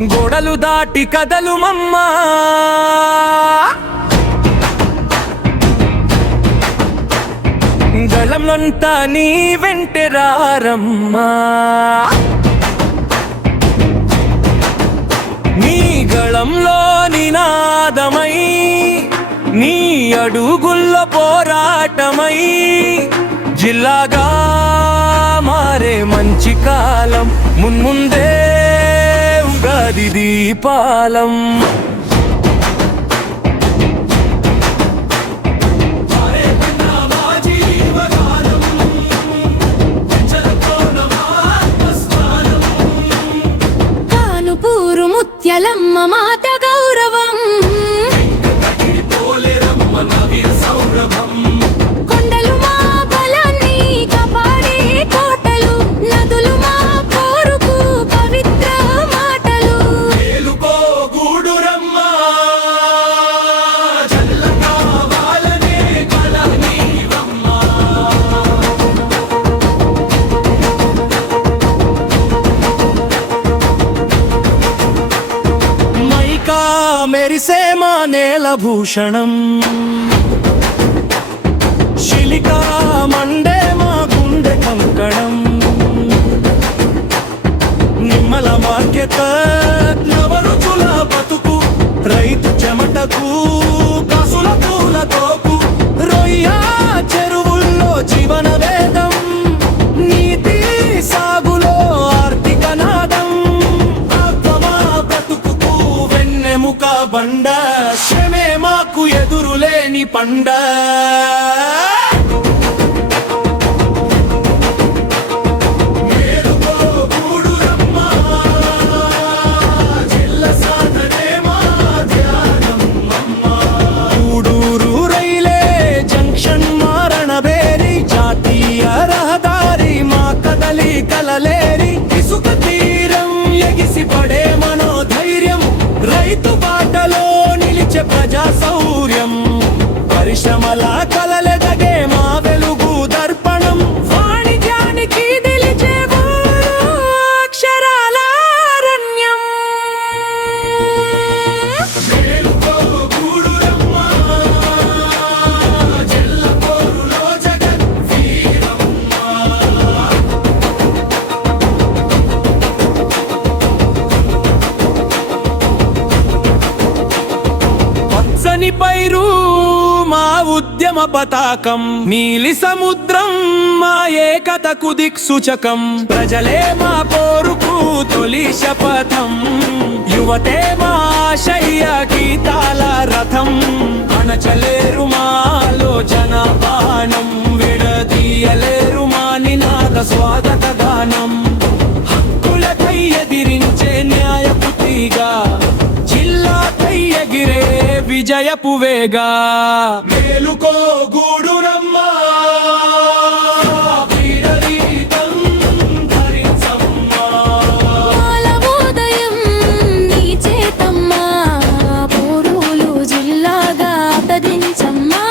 గోడలు దాటి కదలు మమ్మా, గళంలంతా నీ వెంటరారమ్మా. నీ గళంలో నినాదమై, నీ అడుగుల్లో పోరాటమై, జిల్లాగా మారే మంచి కాలం మున్ముందే ఉగాది దీపాలం. కానుపూరు ముత్యాలమ్మ మాత గౌరవం, కొండలు మా బలాన్ని కాపాడే కోటలు, నదులు మా పోరుకు పవిత్ర మాటలు. మైకా మెరిసే మా నేల భూషణం, శిలికా మండే మా గుండె కంకణం. నిమ్మల మార్కెట్ నవరుచుల బతుకు, రైతు చెమటకు కసుల పూల తోపు, రొయ్య చెరువుల్లో జీవన వేదం, నీతి సాగులో ఆర్థిక నాదం. ఆత్మమా బ్రతుకుకు వెన్నెముక బండ, శ్రమే మాకు ఎదురులేని పండ. గూడూరు రైలే జంక్షన్ మారణబేరి, జాతీయ రహదారి మా కదలి కలలేరి, ఇసుక తీరం ఎగిసి పడే మనోధైర్యం, రైతు బాటలో నిలిచే ప్రజా శౌర్యం, పరిశ్రమల కలలెదగే మా వెలుగు దర్పణం, వాణిజ్యానికి నిలిచే అక్షరాల అరణ్యం. పచ్చని పైరు మా ఉద్యమ పతాకం, నీలి సముద్రం మా ఏకతకు దిక్సూచకం, ప్రజలే మా పోరుకు తొలి శపథం, యువతే మా ఆశయ గీతాల రథం, అణచలేరు మా ఆలోచన బాణం, విడదీయలేరు మా నినాద స్వాగత గానం, హక్కులకై ఎదిరించే న్యాయపుతిగా, జిల్లాకై ఎగిరే విజయపు వేగా. మేలుకో గూడూరమ్మా, వీరగీతం ధరించమ్మా. ఉదయం నీ చేతమ్మా, పోరులు జిల్లాగా తదించమ్మా.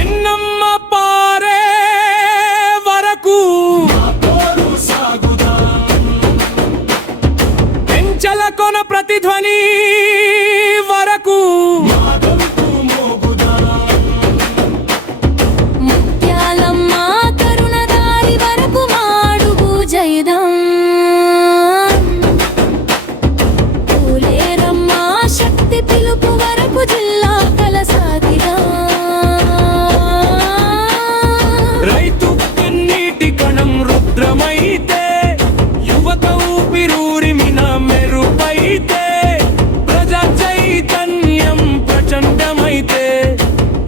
ఎన్నమ్మ పారే వరకు పెంచల కొన ప్రతిధ్వని వరకు, ముత్యాలమ్మ కరుణదారి వరకు మాడుగు జైదం, పూలేరమ్మ శక్తి పిలుపు వరకు జిల్లా కలసాగిదా. రైతు కన్నీటి కణం రుద్రమైతే, యువత ఊపిరూరిమిన మెరుపైతే, ప్రజా చైతన్యం ప్రచండమైతే,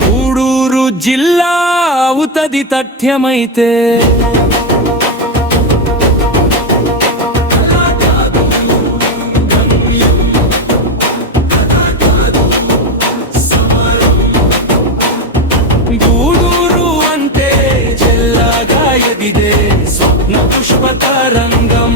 గూడూరు జిల్లా అవుతది తథ్యమైతే. గూడూరు అంటే జిల్లాగా ఎదిగే స్వప్న పుష్ప తరంగం.